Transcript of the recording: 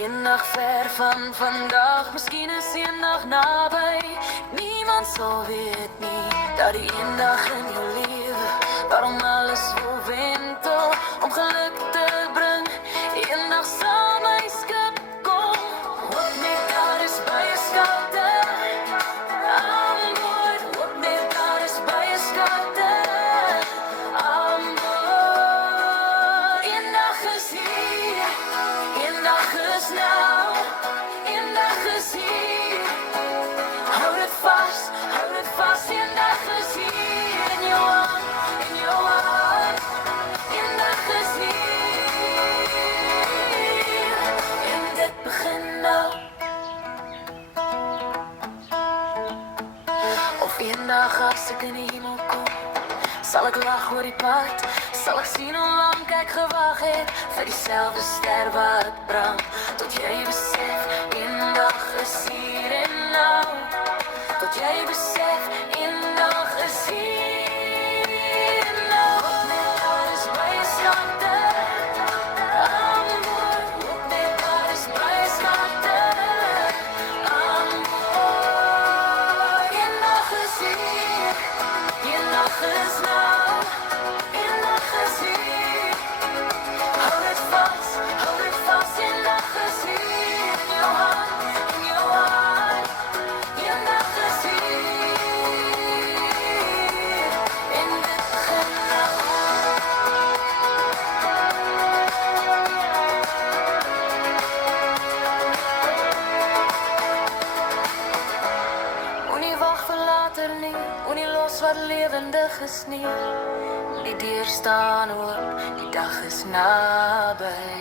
Een dag ver van vandag, miskien is een dag naby. Niemand sal weet nie, dat die een dag in jou lewe, waarom alles wil wentel, om geluk te bring. Een dag sal my skip kom, hoop net daar is baie skouder. Aan boord, hoop net daar is baie skouder. Aan boord, een dag is hier, een dag is nou, een dag is hier. Hou dit vas, een dag is hier. In jou hand, in jou hart, een dag is hier. En dit begin nou. Of een dag as ek in die hemel kom, sal ek lag oor die pad, sal ek sien hoe lang ek gewag het vir dieselfde ster wat brand, tot jy besef, een dag is hier en nou, tot jy besef, een dag is hier en nou. Hoop net daar is baie skouder, aan boord, hoop net daar is baie skouder, aan boord. Een dag is hier, een dag is nou, een dag is hier. Hou dit vas, een dag is hier. In jou hand, in jou hart, een dag is hier. En dit begin nou. Moenie wag vir later nie, moenie los wat lewendig is nie. Die deur staan oop, die dag is naby.